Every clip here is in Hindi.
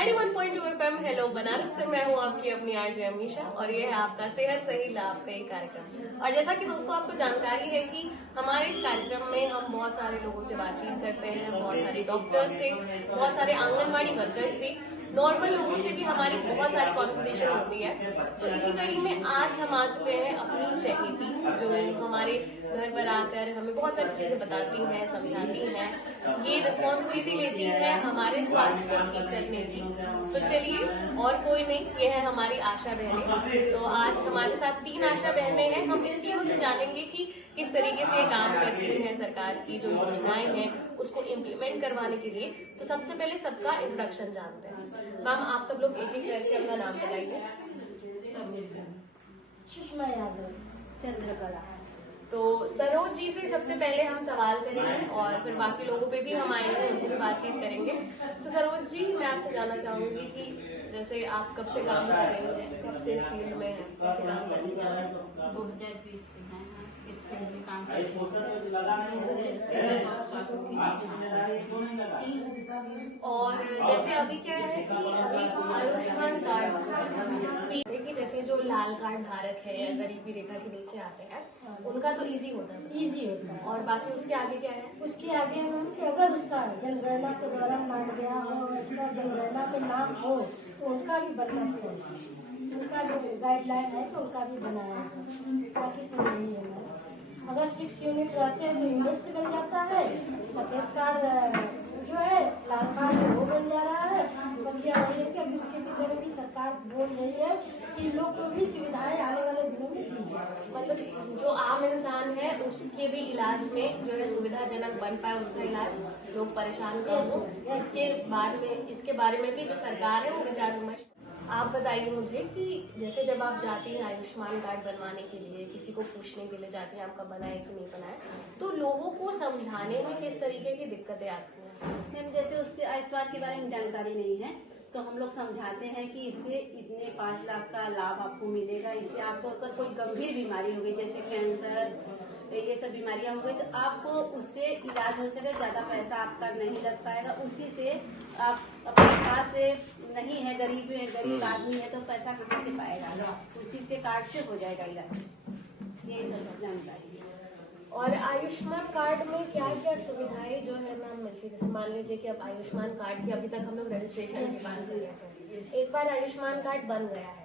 91.2 FM हेलो बनारस से मैं हूँ आपकी अपनी आरजे अमीशा और ये है आपका सेहत सही लाभ का ही कार्यक्रम। और जैसा कि दोस्तों आपको जानकारी है कि हमारे इस कार्यक्रम में हम बहुत सारे लोगों से बातचीत करते हैं, बहुत सारे डॉक्टर्स से, बहुत सारे आंगनबाड़ी वर्कर्स से, नॉर्मल लोगों से भी हमारी बहुत सारी कॉन्वर्सेशन होती है। तो इसी कड़ी में आज हम आ चुके हैं अपनी चहेती जो हमारे घर पर आकर हमें बहुत सारी चीजें बताती हैं, समझाती हैं, ये रिस्पॉन्सिबिलिटी लेती है हमारे स्वास्थ्य को ठीक करने की। तो चलिए, और कोई नहीं, ये है हमारी आशा बहनें। तो आज हमारे साथ 3 आशा बहनें हैं। हम इन तीनों से जानेंगे कि किस तरीके से काम करती है सरकार की जो योजनाएं हैं उसको इम्प्लीमेंट करवाने के लिए। तो सबसे पहले सबका इंट्रोडक्शन जानते हैं। मैम, आप सब लोग एक एक करके अपना नाम बताइए। सुषमा यादव, चंद्रकला। तो सरोज जी से सबसे पहले हम सवाल करेंगे और फिर बाकी लोगों पे भी हम आएंगे, उनसे भी बातचीत करेंगे। तो सरोज जी, मैं आपसे जानना चाहूंगी कि जैसे आप कब से काम कर रही हैं, कब से इस फील्ड में हैं, कैसे काम कर रही हैं? 2020 से हैं इस फील्ड में काम कर और जैसे अभी क्या है कि अभी आयुष्मान कार्ड देखिए, जैसे जो लाल कार्ड धारक है या गरीबी रेखा के नीचे आते हैं उनका तो इजी होता है और बाकी उसके आगे क्या है? उसके आगे मैम कि अगर उसका जनगणना के दौरान नाम गया हो और उसका जनगणना में नाम हो तो उनका भी बनना चाहिए। उनका भी गाइडलाइन है तो उनका भी बनाया है, बाकी सब नहीं है मैम। अगर 6 यूनिट रहते हैं तो यूनिट से बन जाता है। सफेद कार्ड जो है, लाल कार्ड वो बन जा रहा है। बकिया वही है कि अभी उसके विषय में भी सरकार बोल रही है कि लोग को भी सुविधाएं आने वाले दिनों में दी जाए। मतलब जो आम इंसान है उसके भी इलाज में जो है सुविधाजनक बन पाए, उसका इलाज, लोग परेशान कम हो, इसके बारे में भी जो सरकार है वो विचार विमर्श। आप बताइए मुझे कि जैसे जब आप जाती हैं आयुष्मान कार्ड बनवाने के लिए, किसी को पूछने के लिए जाती हैं आपका बना है कि नहीं बना है, तो लोगों को समझाने में किस तरीके की दिक्कतें आती हैं? मैम, जैसे उसके आयुष्मान के बारे में जानकारी नहीं है तो हम लोग समझाते हैं कि इससे इतने 5 लाख का लाभ आपको मिलेगा। इससे आपको अगर कोई गंभीर बीमारी हो गई जैसे कैंसर, ये सब बीमारियां हो गई तो आपको उससे इलाज हो सके, ज्यादा पैसा आपका नहीं लग पाएगा। उसी से आप अपने पास से नहीं है, गरीब आदमी है तो पैसा कहाँ से पाएगा, उसी से कार्ड से हो जाएगा इलाज। यही सब जानकारी है। और आयुष्मान कार्ड में क्या क्या सुविधाएं जो है मैम मिलती है? जैसे मान लीजिए कि अब आयुष्मान कार्ड की अभी तक हम लोग रजिस्ट्रेशन नहीं कर रहे हैं, एक बार आयुष्मान कार्ड बन गया है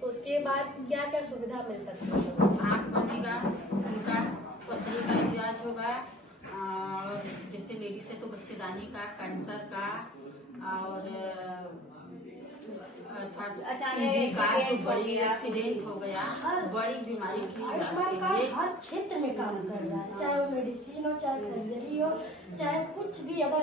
तो उसके बाद क्या क्या सुविधा मिल सकती है? आँख बनेगा, उनका पथरी का इलाज होगा, और जैसे लेडीज है तो बच्चेदानी का, कैंसर का, और अचानक जो बड़ी एक्सीडेंट हो गया, बड़ी बीमारी की आयुष्मान कार्ड हर क्षेत्र में काम कर रहा है, चाहे वो मेडिसिन हो, चाहे सर्जरी हो, चाहे कुछ भी। अगर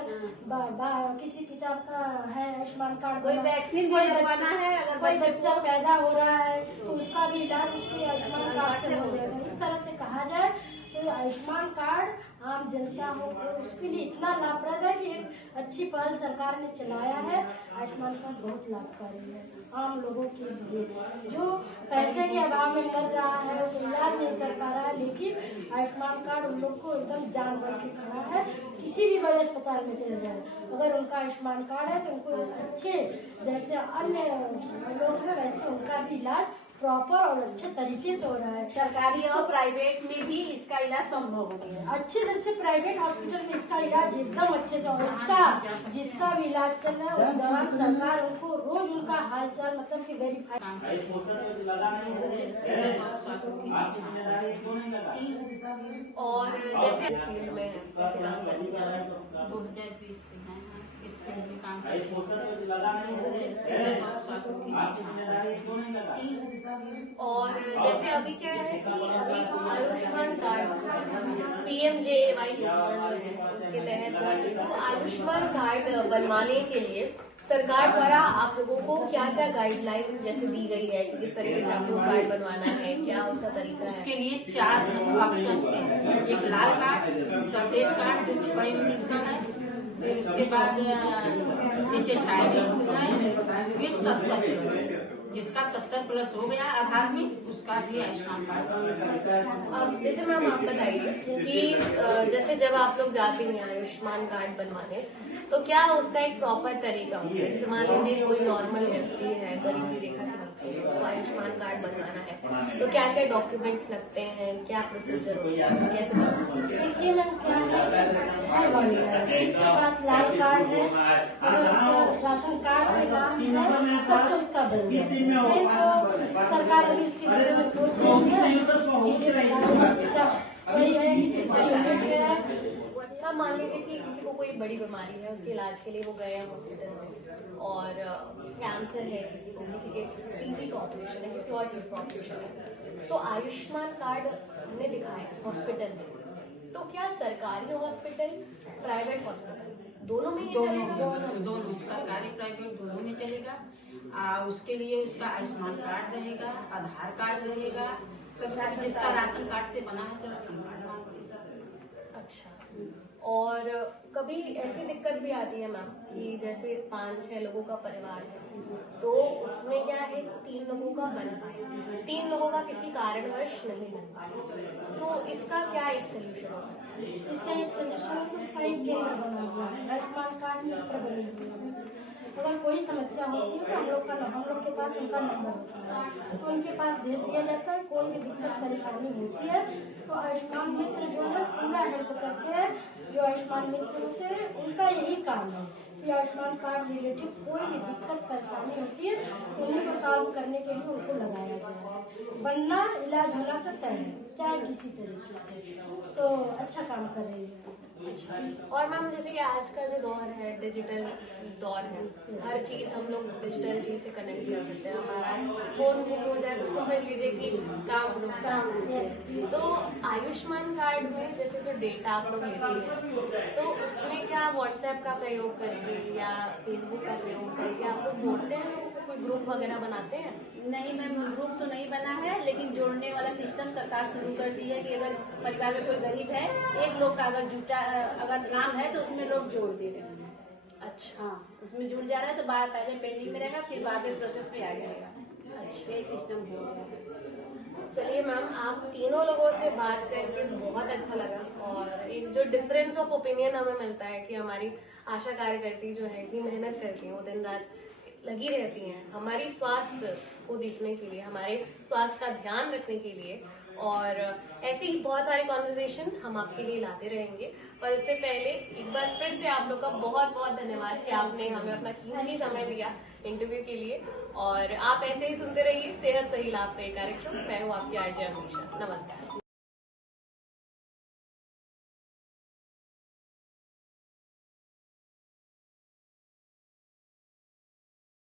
किसी पिता का है आयुष्मान कार्ड, कोई वैक्सीन भी लगवाना है, अगर कोई बच्चा पैदा हो रहा है तो उसका भी इलाज उसके आयुष्मान कार्ड से हो जाएगा। इस तरह से कहा जाए तो आयुष्मान कार्ड आम जनता हो उसके लिए इतना लाभप्रद है कि एक अच्छी पहल सरकार ने चलाया है। आयुष्मान कार्ड बहुत लाभकारी है आम लोगों के लिए जो पैसे के अभाव में कर रहा है, उसे इलाज नहीं कर पा रहा है, लेकिन आयुष्मान कार्ड उन लोग को एकदम जान बन के खड़ा है। किसी भी बड़े अस्पताल में चले जाए, अगर उनका आयुष्मान कार्ड है तो उनको अच्छे, जैसे अन्य लोग हैं वैसे उनका भी इलाज प्रॉपर और अच्छे तरीके से हो रहा है। सरकारी और प्राइवेट में भी इसका इलाज संभव हो गया। अच्छे से अच्छे प्राइवेट हॉस्पिटल में इसका इलाज एकदम अच्छे से हो रहा है। इसका जिसका भी इलाज चल रहा है उस दौरान सरकार उनको रोज उनका हालचाल मतलब कि वेरीफाई। और जैसे इस फील्ड में है, कैसे काम करती हैं? 2020 से हैं इस फील्ड में काम कर और जैसे अभी क्या है कि अभी आयुष्मान कार्ड PMJAY योजना जो है उसके तहत तो आयुष्मान कार्ड बनवाने के लिए सरकार द्वारा आप लोगों को क्या क्या गाइडलाइन जैसे दी गई है कि किस तरीके से आपको कार्ड बनवाना है, क्या उसका तरीका है? उसके लिए 4 ऑप्शन थे। एक लाल कार्ड, सफेद कार्ड जो 6 यूनिट का है, फिर उसके बाद जैसे 18 है, फिर 70 जिसका 70+ हो गया आधार में उसका भी आयुष्मान कार्ड बनेगा। अब जैसे मैम आप बताइए कि जैसे जब आप लोग जाते हैं आयुष्मान कार्ड बनवाने, तो क्या उसका एक प्रॉपर तरीका होता है? जैसे मान लीजिए कोई नॉर्मल व्यक्ति है, गरीबी रेखा के बच्चे हैं, उसको आयुष्मान कार्ड बनवाना है, तो क्या क्या डॉक्यूमेंट्स लगते हैं, क्या प्रोसीजर होता है, कैसे बनवाना है? देखिए मैम, क्या है जिसके पास लाल कार्ड है, अगर उसका राशन कार्ड में नाम है तब तो उसका बन जाए। नहीं तो सरकार अभी उसके विषय में सोच रही है। वही है कि शिक्षा यूनिट है। अच्छा, मान लीजिए कि किसी को कोई बड़ी बीमारी है, उसके इलाज के लिए वो गए हैं हॉस्पिटल में, और कैंसर है किसी को, किसी के टीबी का ऑपरेशन है, किसी और चीज का ऑपरेशन है, तो आयुष्मान कार्ड हमने दिखाया हॉस्पिटल में, तो क्या सरकारी हॉस्पिटल, प्राइवेट हॉस्पिटल दोनों में ये चलेगा? दोनों सरकारी प्राइवेट दोनों में चलेगा। उसके लिए उसका आयुष्मान कार्ड रहेगा, आधार कार्ड रहेगा, जिसका राशन कार्ड से बना है तो राशन कार्ड मांगेगा। अच्छा, और कभी ऐसी दिक्कत भी आती है मैम कि जैसे 5-6 लोगों का परिवार है, तो उसमें क्या है कि 3 लोगों का बन पाए, 3 लोगों का किसी कारणवश नहीं बन पाए, तो इसका क्या एक सोल्यूशन हो सकता है? इसका एक सोल्यूशन है कि उसका एक केंद्र बना हुआ है, आयुष्मान कार्ड मित्र बने हुए हैं। अगर कोई समस्या होती है तो हम लोग के पास उनका नंबर होता है, तो उनके पास भेज दिया जाता है। कोई भी दिक्कत परेशानी होती है तो आयुष्मान मित्र जो है पूरा हेल्प करते हैं। जो आयुष्मान मित्र होते हैं उनका यही काम है कि आयुष्मान कार्ड रिलेटेड कोई भी दिक्कत परेशानी होती है तो उन्हीं को सॉल्व करने के लिए उनको लगाया गया है। बनना इलाज होना तो तय है, चाहे किसी तरीके से, तो अच्छा काम कर रही है। अच्छा, और मैम जैसे कि आज का जो दौर है, डिजिटल दौर है, हर चीज हम लोग डिजिटल चीज से कनेक्ट कर सकते हैं। हमारा फोन गुम हो जाए तो समझ लीजिए कि काम रुक जाए। तो आयुष्मान कार्ड में जैसे जो डेटा आप लोग लेते हैं, तो उसमें क्या व्हाट्सएप का प्रयोग करके या फेसबुक का प्रयोग करके आप लोग जोड़ते हैं लोगों को, कोई ग्रुप वगैरह बनाते हैं? नहीं मैम, ग्रुप तो नहीं बना है, लेकिन जोड़ने वाला सिस्टम सरकार शुरू कर दी है कि अगर परिवार में कोई गरीब है, एक लोग का अगर जुटा अगर नाम है तो उसमें लोग जोड़ दे रहे हैं। अच्छा, हाँ, उसमें जुड़ जा रहा है तो बाद पहले पेंडिंग में रहेगा, फिर बाद में प्रोसेस में आ जाएगा। अच्छा, ये सिस्टम हो गया है। चलिए मैम, आप तीनों लोगों से बात करके बहुत अच्छा लगा, और एक जो डिफरेंस ऑफ ओपिनियन हमें मिलता है कि हमारी आशा कार्यकर्ती जो है कि मेहनत करती है, वो दिन रात लगी रहती हैं हमारी स्वास्थ्य को देखने के लिए, हमारे स्वास्थ्य का ध्यान रखने के लिए, और ऐसे ही बहुत सारे कॉन्वर्सेशन हम आपके लिए लाते रहेंगे। पर उससे पहले एक बार फिर से आप लोग का बहुत बहुत धन्यवाद कि आपने हमें अपना कीमती समय दिया इंटरव्यू के लिए, और आप ऐसे ही सुनते रहिए सेहत सही लाभ का कार्यक्रम। मैं हूँ आपकी आरजे अमीशा। नमस्कार।